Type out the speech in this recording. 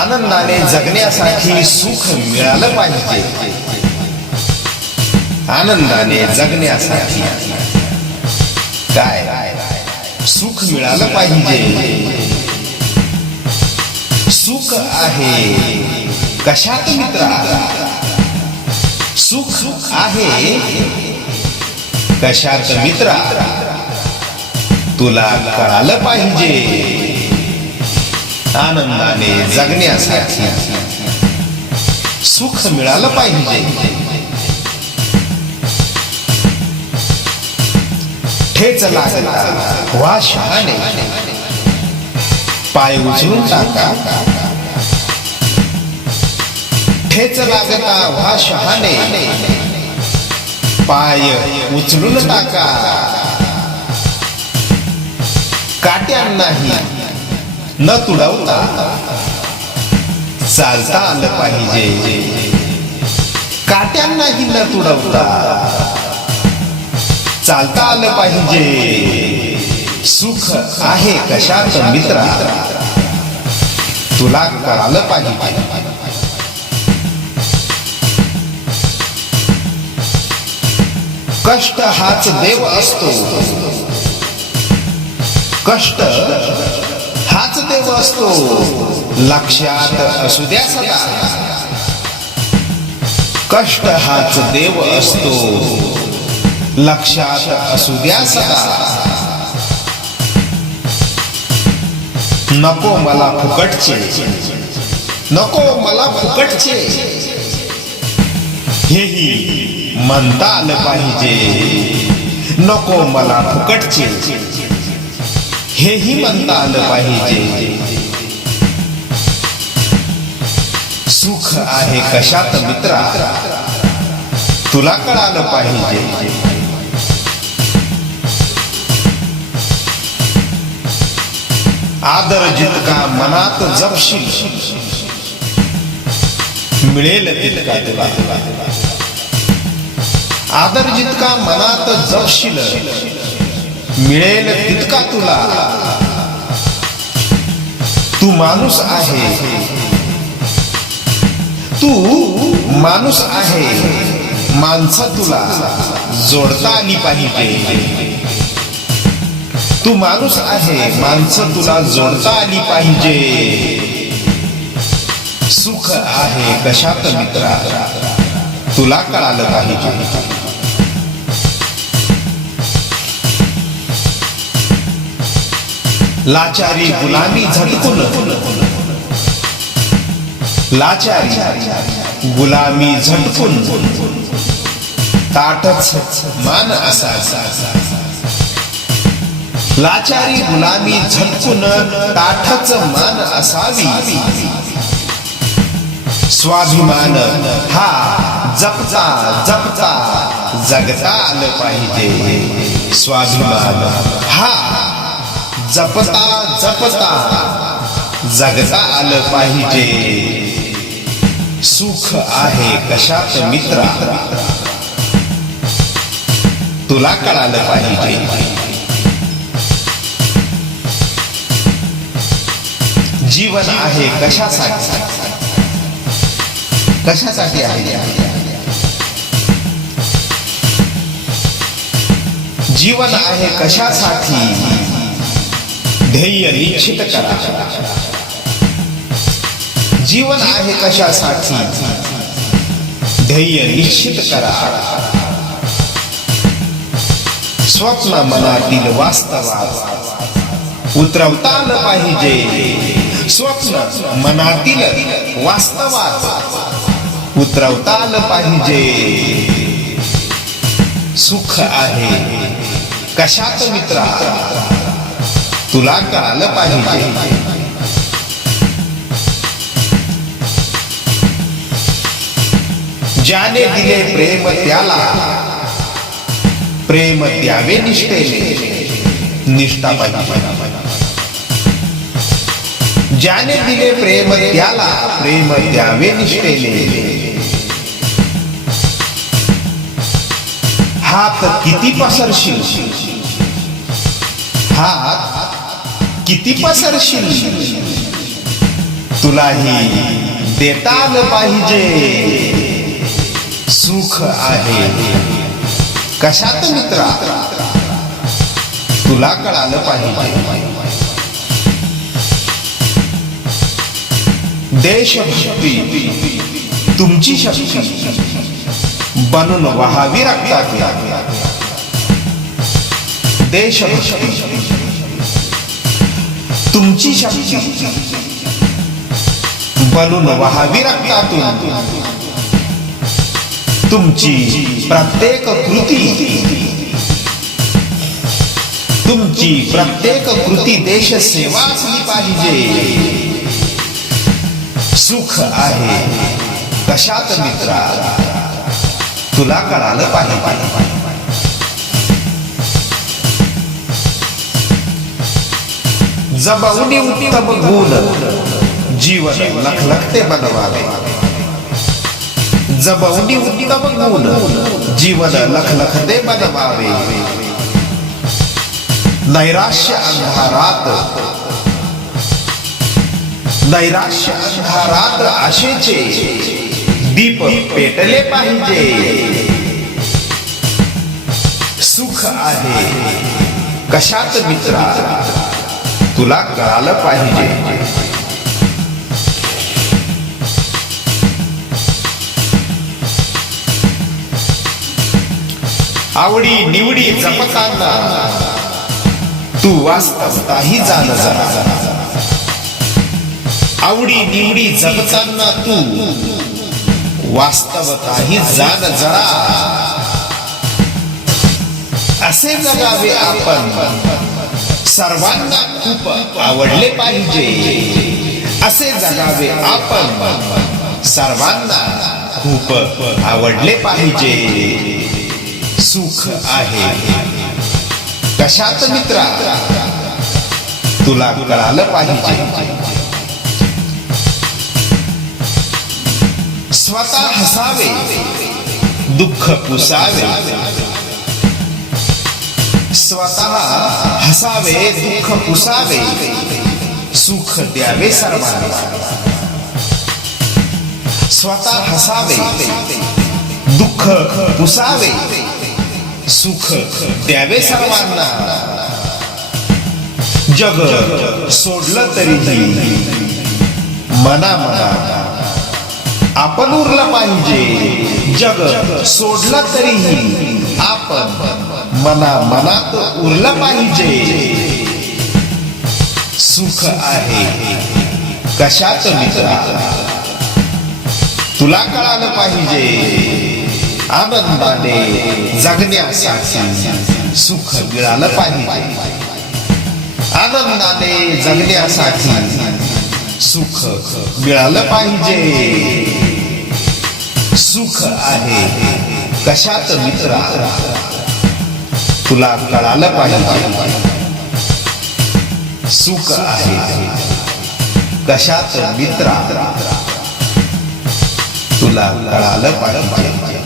आनंदाने जगण्यासाठी सुख मिळालं पाहिजे. आनंदाने जगण्यासाठी काय सुख मिळालं पाहिजे. सुख आहे कशात मित्रा? सुख आहे कशात मित्रा? तुला कळालं पाहिजे. आनंदाने जगण्यासाठी सुख मिळालं पाहिजे. ठेच लागला वा शहाणे, पाय उचलून टाका. ठेच लागता वा शहाणे, पाय उचलून टाका. काट्यांनाही न तुडवता चालता आलं पाहिजे. काट्यांनाही न तुडवता चालता आलं पाहिजे. सुख आहे कशात मित्रा? तुला कळालं पाहिजे. कष्ट हाच देव असतो. कष्ट हाच देव असतो. लक्षात असू द्या सदा. कष्ट हाच देव असतो. लक्षात असू द्या सदा. नको मला फुकटचे, नको मला फुकटचे, हेही म्हणता आलं पाहिजे. नको मला फुकटचे, हेही म्हणता आलं पाहिजे. सुख आहे कशात मित्रा? तुला कळालं पाहिजे. आदर जितका मनात जपशील मिळेल तितका तुला. आदर जितका मनात जपशील मिळेल तितका तुला. तू माणूस आहे, तू माणूस आहे. माणसं तुला जोडता आली पाहिजे. तू माणूस आहे, माणसं तुला जोडता आली पाहिजे. सुख आहे कशात मित्रा? तुला कळालं पाहिजे. लाचारी गुलामी झटकून, लाचारी गुलामी झटकून ताठच मान असायचा. लाचारी गुलामी झटकून ताठच मान असावी. स्वाभिमान हा जपता जपता जगता आलं पाहिजे. स्वाभिमान हा जपता जपता जगता आलं पाहिजे. सुख आहे कशात मित्रा? तुला कळालं पाहिजे. जीवन आहे कशासाठी? कशासाठी आहे? जीवन आहे कशासाठी? ध्येय निश्चित करा. जीवन आहे कशासाठी? ध्येय निश्चित करा. स्वप्न मनातील वास्तवात उतरवता आलं पाहिजे. स्वप्न मनातील वास्तवात उतरवता आलं पाहिजे. सुख आहे कशात मित्रा? तुला कळालं पाहिजे. ज्याने दिले प्रेम त्याला प्रेम द्यावे निष्ठेने. निष्ठा पाहिजे. ज्याने दिले प्रेम त्याला प्रेम द्यावे निष्ठेने. हात किती पसरशील, हात किती पसरशील, तुलाही देता आलं पाहिजे. सुख आहे कशात मित्रा तुला कळालं पाहिजे. देशभक्ती तुमची शक्ती बनून वहावी रक्तात. देशभक्ती तुमची शक्ती बनून वहावी रक्तातून. तुमची प्रत्येक कृती देश सेवा असली पाहिजे. सुख आहे कशात मित्रा तुला कळालं पाहिजे. जबावनी उत्तम गुण जीवन लखलखते बनवावे. जबावनी उत्तम गुण जीवन लखलखते बनवावे. नैराश्य अंधारात आशेचे दीप पेटले पाहिजे. सुख आहे कशात मित्रा तुला कळालं पाहिजे. आवडी निवडी जपताना तू वास्तवताही जाण जरा. आवडी निवडी जपताना तू वास्तवताही जाण जरा. असे जगावे आपण सर्वांना खूप आवडले पाहिजे. असे जगावे आपण सर्वांना खूप आवडले पाहिजे. सुख आहे कशात मित्रा तुला कळालं पाहिजे. स्वतः हसावे दुःख पुसावे. स्वतः हसावे दुःख पुसावे. सुख द्यावे सर्वांना. स्वतः हसावे दुःख पुसावे. सुख द्यावे सर्वांना. जग सोडलं तरीही मना आपण उरलं पाहिजे. जग सोडलं तरीही आपण मनात उरलं पाहिजे. सुख आहे कशात मित्रा तुला कळालं पाहिजे. आनंदाने जगण्यासाठी सुख मिळालं पाहिजे. आनंदाने जगण्यासाठी सुख मिळालं पाहिजे. सुख आहे कशात मित्रा तुला कळालं पाहिजे. सुख आहे कशात मित्रा तुला कळालं पाहिजे.